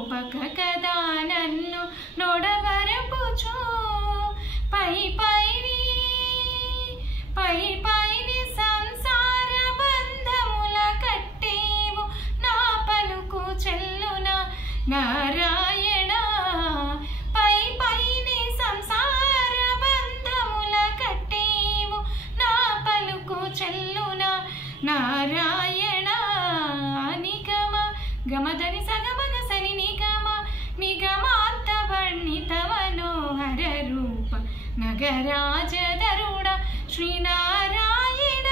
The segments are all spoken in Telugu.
నోపక కదా నన్ను నొడవరపుచు పై పైని సంసార బంధముల కట్టేవు నా పలుకు చెల్లున నారాయణ పైని సంసార బంధముల కట్టేవు నా పలుకు చెల్లున నారాయణ నిగమ గమదని సగమగ సని నిగమాంత వర్ణిత మనోహర రూప నగరాజధరుడ శ్రీనారాయణ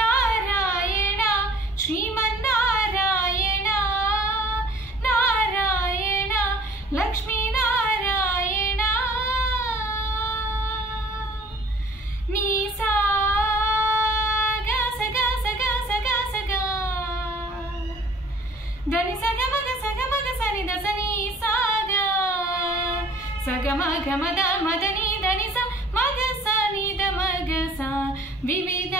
నారాయణ శ్రీమన్నారాయణ నారాయణ లక్ష్మీనారాయణ నీ ధని సగమగ సని దసని సాగా సగమగ మద మదని ధని స మగ సని ద మగ స వివిధ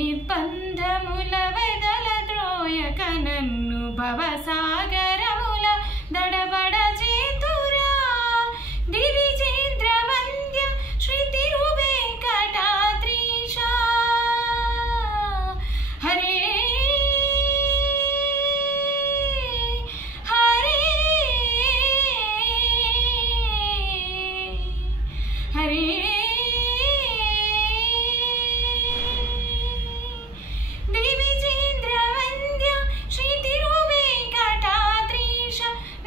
నిర్బంధముల వెదల ద్రోయక నన్ను భవసాగరముల దడబడ చేతురా దివిజేంద్ర వంద్య శ్రీ తిరువేంకటాద్రీశ హరే హరే దివిజేంద్ర వంద్య శ్రీ తిరువేంకటాద్రీశ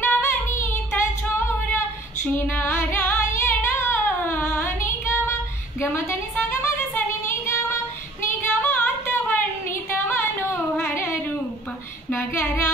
నవనీత చోర శ్రీనారాయణ నిగమ గమదని సగమగ సని నిగమాంత వర్ణిత మనోహర రూప నగరా